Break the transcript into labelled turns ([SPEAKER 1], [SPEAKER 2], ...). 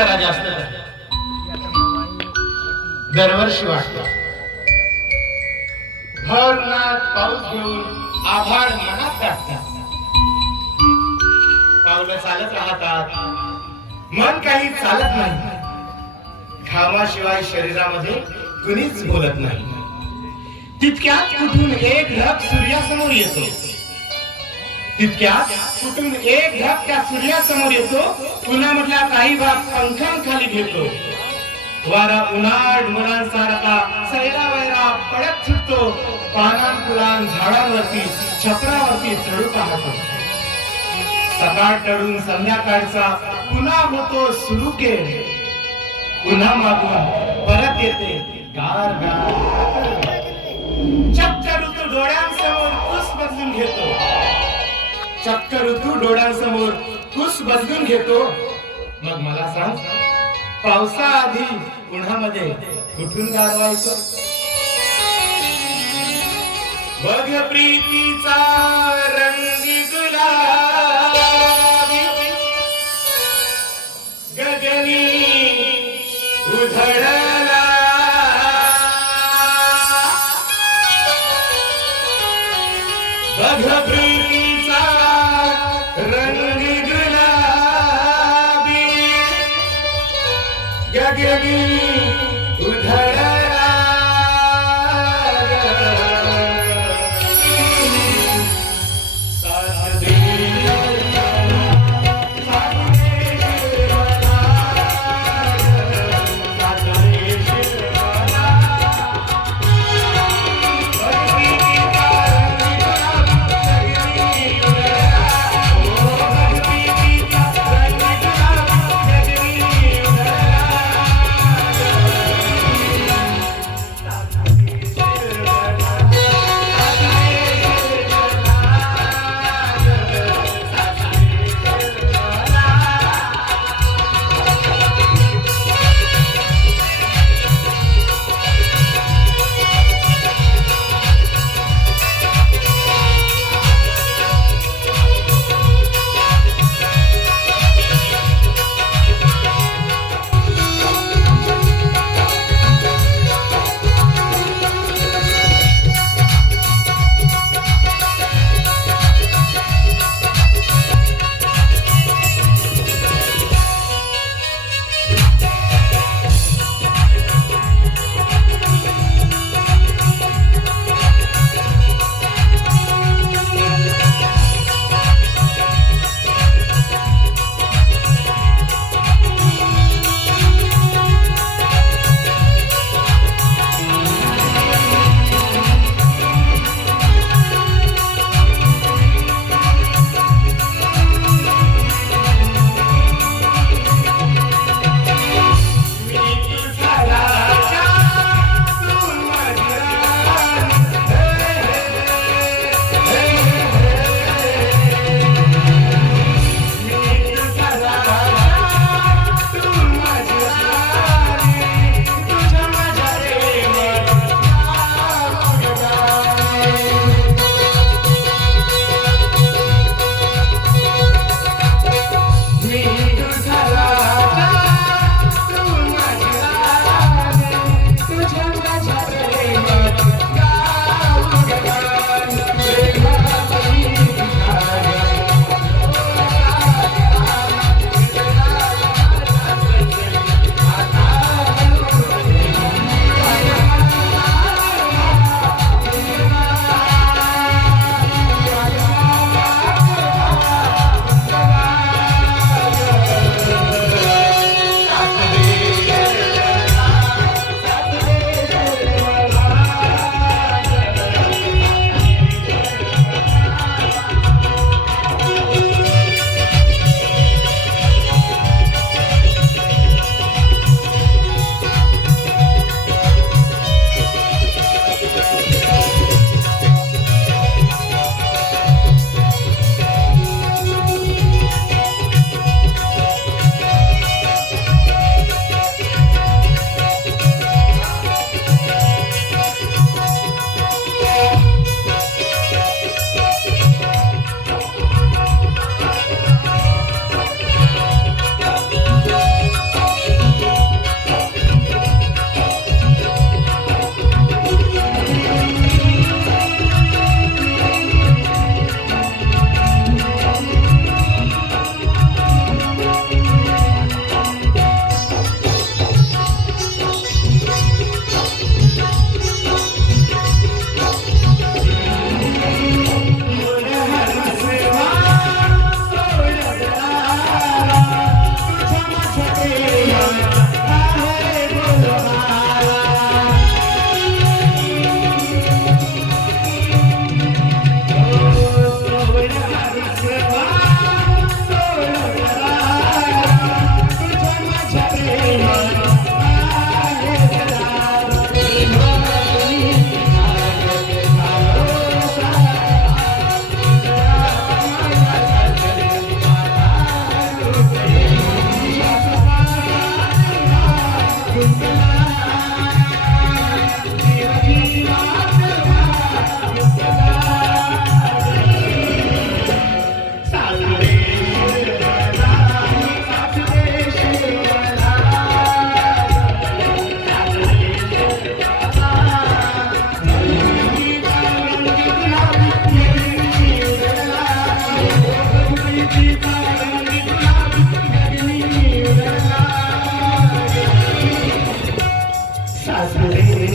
[SPEAKER 1] जरा जास्त. दरवर्षी वाटतो भर उन्हात पाऊस घेऊन आभाळ मनात गाठतात पावलं चालत राहतात. मन काही चालत नाही. घामाशिवाय शरीरामध्ये कुणीच बोलत नाही. तितक्यात कुठून एक ढग सूर्यासमोर येतो. तितक्या कुठून एक ढग त्या सूर्यासमोर येतो पुन्हा म्हटला काही भाग पंखांखाली घेतो वारा उन्हाळ मुलांसारखा सैरा वैरा पडत सुटतो पानां फुलां झाडांवरती छपरावरती चढू पाहतो. सकाळ टळून संध्याकाळचा पुन्हा होतो सुरू के पुन्हा मागून परत येते गार गार. चक्क ऋतू डोळ्यांसमोर पुस बदलून घेतो. चक्क ऋतू डोळ्यांसमोर कुस बदलून घेतो. मग मला सांग पावसाआधी उन्हामध्ये कुठून गारवायचो? बघ प्रीतीचा रंगी गुलाबी. गगनी उधळला गुलाबी गगनी I've been